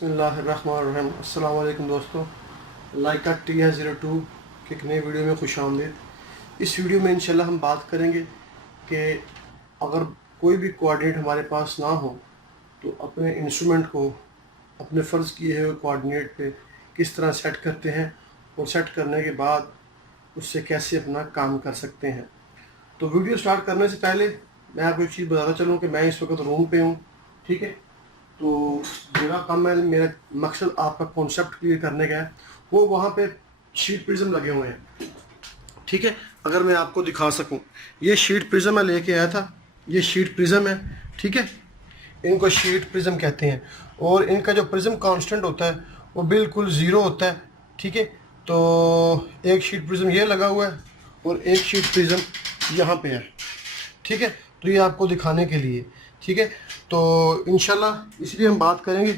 बिस्मिल्लाहिर्रहमानिर्रहीम। अस्सलाम वालेकुम दोस्तों, लाइका TS02 की एक नई वीडियो में खुश आमदीद। इस वीडियो में इंशाल्लाह हम बात करेंगे कि अगर कोई भी कोऑर्डिनेट हमारे पास ना हो तो अपने इंस्ट्रूमेंट को अपने फ़र्ज़ किए हुए कोऑर्डिनेट पे किस तरह सेट करते हैं और सेट करने के बाद उससे कैसे अपना काम कर सकते हैं। तो वीडियो स्टार्ट करने से पहले मैं आपको एक चीज़ बताता चलूँ कि मैं इस वक्त रूम पे हूँ, ठीक है। तो मेरा काम है, मेरा मकसद आपका कॉन्सेप्ट क्लियर करने का है। वो वहाँ पे शीट प्रिज्म लगे हुए हैं, ठीक है। अगर मैं आपको दिखा सकूं, ये शीट प्रिज्म मैं लेके आया था, ये शीट प्रिज्म है, ठीक है। इनको शीट प्रिज्म कहते हैं और इनका जो प्रिज्म कांस्टेंट होता है वो बिल्कुल ज़ीरो होता है, ठीक है। तो एक शीट प्रिज्म ये लगा हुआ है और एक शीट प्रिज्म यहाँ पे है, ठीक है। तो ये आपको दिखाने के लिए, ठीक है। तो इंशाल्लाह इसलिए हम बात करेंगे,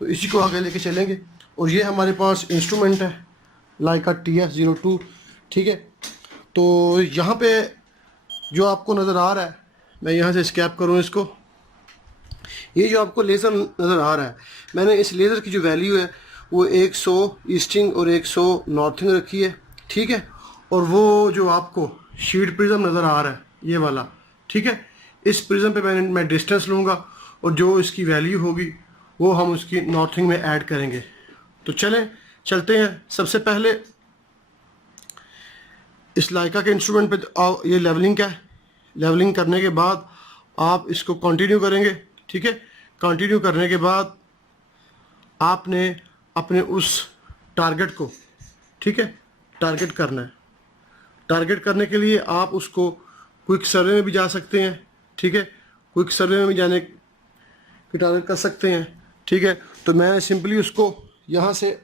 तो इसी को आगे लेके चलेंगे। और ये हमारे पास इंस्ट्रूमेंट है लाइका TS02, ठीक है। तो यहाँ पे जो आपको नज़र आ रहा है, मैं यहाँ से स्कैप करूँ इसको, ये जो आपको लेज़र नज़र आ रहा है, मैंने इस लेज़र की जो वैल्यू है वो 100 ईस्टिंग और 100 नॉर्थिंग रखी है, ठीक है। और वो जो आपको शीट प्रिज्म नज़र आ रहा है ये वाला, ठीक है, इस प्रिज्म पे मैं डिस्टेंस लूँगा और जो इसकी वैल्यू होगी वो हम उसकी नॉर्थिंग में ऐड करेंगे। तो चलते हैं। सबसे पहले इस लाइका के इंस्ट्रूमेंट पे आओ, ये लेवलिंग का है। लेवलिंग करने के बाद आप इसको कंटिन्यू करेंगे, ठीक है। कंटिन्यू करने के बाद आपने अपने उस टारगेट को, ठीक है, टारगेट करना है। टारगेट करने के लिए आप उसको क्विक सर्वे में भी जा सकते हैं, ठीक है। क्विक सर्वे में भी जाने की टारगेट कर सकते हैं, ठीक है। तो मैं सिंपली उसको यहाँ से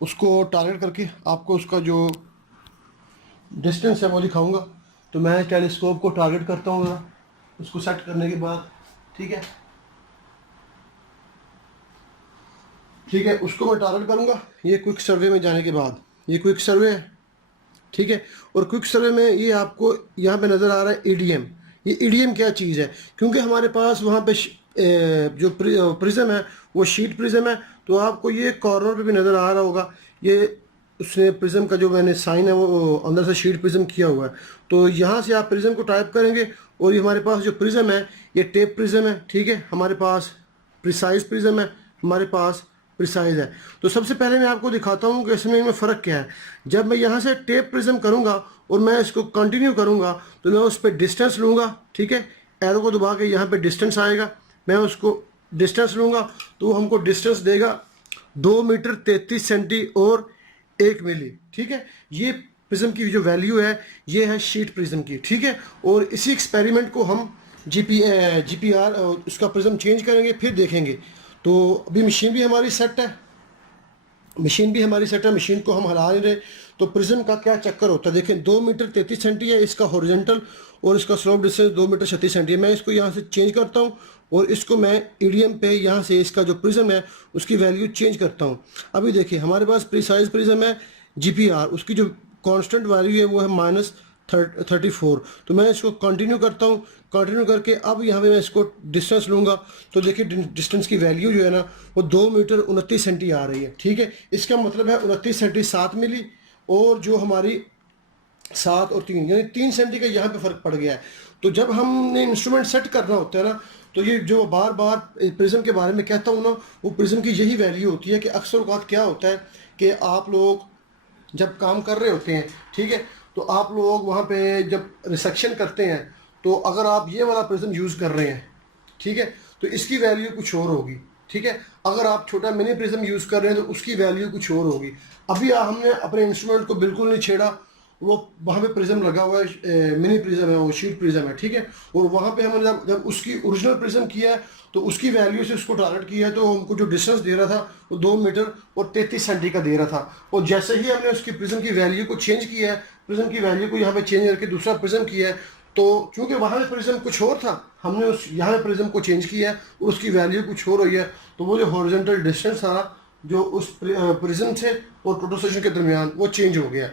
उसको टारगेट करके आपको उसका जो डिस्टेंस है वो दिखाऊंगा। तो मैं टेलीस्कोप को टारगेट करता हूँ ज़रा, उसको सेट करने के बाद, ठीक है, ठीक है, उसको मैं टारगेट करूँगा। ये क्विक सर्वे में जाने के बाद, ये क्विक सर्वे है, ठीक है। और क्विक सर्वे में ये आपको यहाँ पे नज़र आ रहा है EDM। ये EDM क्या चीज़ है, क्योंकि हमारे पास वहाँ पे जो प्रिज्म है वो शीट प्रिज्म है, तो आपको ये कॉर्नर पे भी नज़र आ रहा होगा, ये उसने प्रिज्म का जो मैंने साइन है वो अंदर से शीट प्रिज्म किया हुआ है। तो यहाँ से आप प्रिज्म को टाइप करेंगे और ये हमारे पास जो प्रिज्म है ये टेप प्रिज्म है, ठीक है। हमारे पास प्रिसाइज प्रिज्म है, हमारे पास प्रिसाइज है। तो सबसे पहले मैं आपको दिखाता हूँ कि इसमें इनमें फ़र्क क्या है। जब मैं यहाँ से टेप प्रिज्म करूँगा और मैं इसको कंटिन्यू करूँगा तो मैं उस पर डिस्टेंस लूँगा, ठीक है। एरो को दबा के यहाँ पे डिस्टेंस आएगा, मैं उसको डिस्टेंस लूँगा तो वो हमको डिस्टेंस देगा 2 मीटर 33 सेंटी और 1 मिली, ठीक है। ये प्रिज्म की जो वैल्यू है ये है शीट प्रिज्म की, ठीक है। और इसी एक्सपेरिमेंट को हम GPR उसका प्रिज्म चेंज करेंगे, फिर देखेंगे। तो अभी मशीन भी हमारी सेट है, मशीन को हम हिला नहीं रहे। तो प्रिज्म का क्या चक्कर होता है, देखें 2 मीटर 33 सेंटी है इसका हॉरिजॉन्टल और इसका स्लोप डिस्टेंस 2 मीटर 36 सेंटी है। मैं इसको यहाँ से चेंज करता हूँ और इसको मैं EDM पे यहाँ से इसका जो प्रिज्म है उसकी वैल्यू चेंज करता हूँ। अभी देखिए हमारे पास प्रिसाइज प्रिज्म है GPR, उसकी जो कांस्टेंट वैल्यू है वो है -34। तो मैं इसको कंटिन्यू करता हूँ, कंटिन्यू करके अब यहाँ पे मैं इसको डिस्टेंस लूँगा। तो देखिए डिस्टेंस की वैल्यू जो है ना वो 2 मीटर 29 सेंटी आ रही है, ठीक है। इसका मतलब है 29 सेंटी 7 मिली और जो हमारी 7 और 3 यानी 3 सेंटी का यहाँ पे फ़र्क पड़ गया है। तो जब हमने इंस्ट्रूमेंट सेट करना होता है ना, तो ये जो बार बार प्रिज्म के बारे में कहता हूँ ना, वो प्रिज्म की यही वैल्यू होती है कि अक्सर औक़ात क्या होता है कि आप लोग जब काम कर रहे होते हैं, ठीक है, तो आप लोग वहाँ पे जब रिसेक्शन करते हैं तो अगर आप ये वाला प्रिज्म यूज़ कर रहे हैं, ठीक है, तो इसकी वैल्यू कुछ और होगी, ठीक है। अगर आप छोटा मिनी प्रिज्म यूज़ कर रहे हैं तो उसकी वैल्यू कुछ और होगी। अभी हमने अपने इंस्ट्रूमेंट को बिल्कुल नहीं छेड़ा, वो वहाँ पे प्रिज्म लगा हुआ है, मिनी प्रिज्म है, वो शीट प्रिज्म है, ठीक है। और वहाँ पे हमने जब उसकी ओरिजिनल प्रिज्म किया है तो उसकी वैल्यू से उसको टारगेट किया है, तो हमको जो डिस्टेंस दे रहा था वो 2 मीटर और 33 सेंटी का दे रहा था। और जैसे ही हमने उसकी प्रिज्म की वैल्यू को चेंज किया है, प्रिज्म की वैल्यू को यहाँ पे चेंज करके दूसरा प्रिज्म किया है, तो चूँकि वहाँ पे प्रिज्म कुछ और था, हमने उस यहाँ पे प्रिज्म को चेंज किया है और उसकी वैल्यू कुछ और हुई है। तो वो जो हॉरिजॉन्टल डिस्टेंस था जो उस प्रिज्म से और प्रोटोस्टेशन के दरमियान वो चेंज हो गया।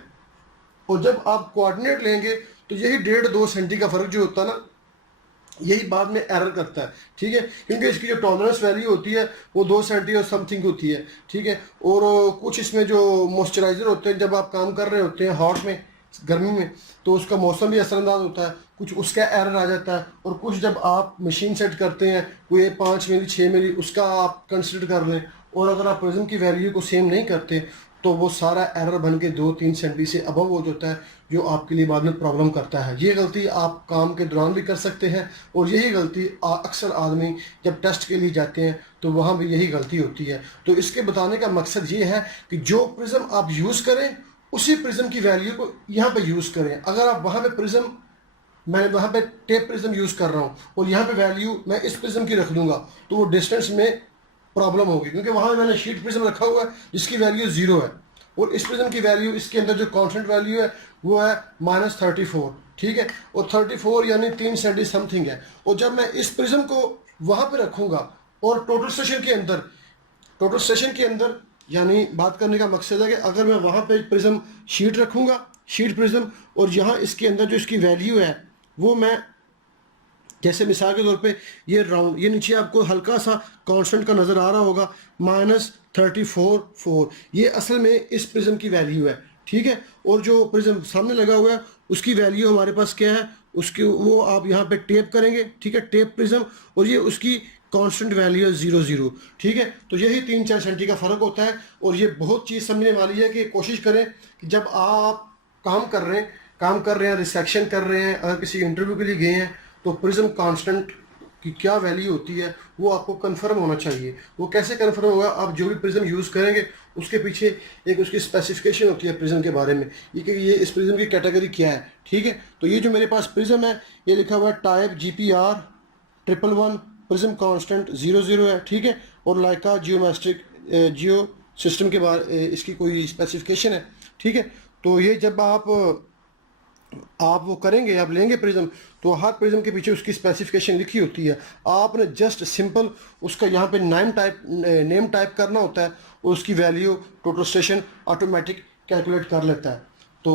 और जब आप कोऑर्डिनेट लेंगे तो यही 1.5-2 सेंटी का फ़र्क जो होता है ना, यही बाद में एरर करता है, ठीक है, क्योंकि इसकी जो टॉलरेंस वैल्यू होती है वो 2 सेंटी और समथिंग होती है, ठीक है। और कुछ इसमें जो मॉइस्चराइज़र होते हैं जब आप काम कर रहे होते हैं हॉट में, गर्मी में, तो उसका मौसम भी असरअंदाज होता है, कुछ उसका एरर आ जाता है। और कुछ जब आप मशीन सेट करते हैं कोई 5 मिली 6 मिली उसका आप कंसिडर कर लें, और अगर आप प्रिज्म की वैल्यू को सेम नहीं करते तो वो सारा एरर बन के 2-3 सेंटी से अबव हो जाता है, जो आपके लिए बाद में प्रॉब्लम करता है। ये गलती आप काम के दौरान भी कर सकते हैं, और यही गलती अक्सर आदमी जब टेस्ट के लिए जाते हैं तो वहाँ भी यही गलती होती है। तो इसके बताने का मकसद ये है कि जो प्रिज्म आप यूज़ करें उसी प्रिज्म की वैल्यू को यहाँ पे यूज़ करें। अगर आप वहाँ पे प्रिज्म, मैं वहाँ पे टेप प्रिज्म यूज़ कर रहा हूँ और यहाँ पे वैल्यू मैं इस प्रिज्म की रख दूंगा तो वो डिस्टेंस में प्रॉब्लम होगी, क्योंकि वहाँ मैंने शीट प्रिज्म रखा हुआ है जिसकी वैल्यू 0 है, और इस प्रिज्म की वैल्यू, इसके अंदर जो कांस्टेंट वैल्यू है वो है -34, ठीक है, और 34 यानी 3 सेंटी समथिंग है। और जब मैं इस प्रिज्म को वहाँ पे रखूँगा और टोटल स्टेशन के अंदर यानी बात करने का मकसद है कि अगर मैं वहाँ पे प्रिज्म शीट रखूँगा, शीट प्रिज्म, और यहाँ इसके अंदर जो इसकी वैल्यू है वो मैं, जैसे मिसाल के तौर पे ये राउंड, ये नीचे आपको हल्का सा कांस्टेंट का नज़र आ रहा होगा -34.4, ये असल में इस प्रिज्म की वैल्यू है, ठीक है। और जो प्रिज्म सामने लगा हुआ है उसकी वैल्यू हमारे पास क्या है, उसकी वो आप यहाँ पे टेप करेंगे, ठीक है, टेप प्रिज्म, और ये उसकी कांस्टेंट वैल्यू है 0.0, ठीक है। तो यही 3-4 सेंटी का फ़र्क होता है। और ये बहुत चीज़ समझने वाली है कि कोशिश करें कि जब आप काम कर रहे हैं, रिसेक्शन कर रहे हैं, अगर किसी इंटरव्यू के लिए गए हैं तो प्रिज्म कांस्टेंट की क्या वैल्यू होती है वो आपको कंफर्म होना चाहिए। वो कैसे कंफर्म होगा, आप जो भी प्रिज्म यूज़ करेंगे उसके पीछे एक उसकी स्पेसिफिकेशन होती है प्रिज्म के बारे में, ये कि ये इस प्रिज्म की कैटेगरी क्या है, ठीक है। तो ये जो मेरे पास प्रिज्म है ये लिखा हुआ है टाइप GPR 111, प्रिज्म कांस्टेंट 0.0 है, ठीक है। और लाइका जियो सिस्टम के बारे इसकी कोई स्पेसिफिकेशन है, ठीक है। तो ये जब आप वो करेंगे, आप लेंगे प्रिज्म, तो हर प्रिज्म के पीछे उसकी स्पेसिफिकेशन लिखी होती है। आपने जस्ट सिंपल उसका यहाँ पे नेम टाइप करना होता है और उसकी value total station automatic calculate कर लेता है। तो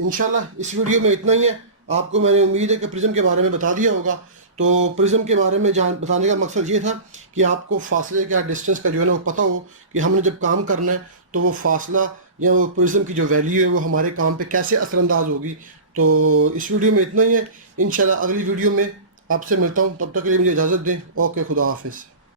इंशाल्लाह इस वीडियो में इतना ही है। आपको मैंने उम्मीद है कि प्रिज्म के बारे में बता दिया होगा। तो प्रिज्म के बारे में बताने का मकसद ये था कि आपको फासले का, डिस्टेंस का जो है ना वो पता हो कि हमने जब काम करना है तो वो फासला या वो प्रिज्म की जो वैल्यू है वो हमारे काम पे कैसे असरअंदाज होगी। तो इस वीडियो में इतना ही है। इंशाल्लाह अगली वीडियो में आपसे मिलता हूँ, तब तक के लिए मुझे इजाज़त दें। ओके, खुदा हाफिज़।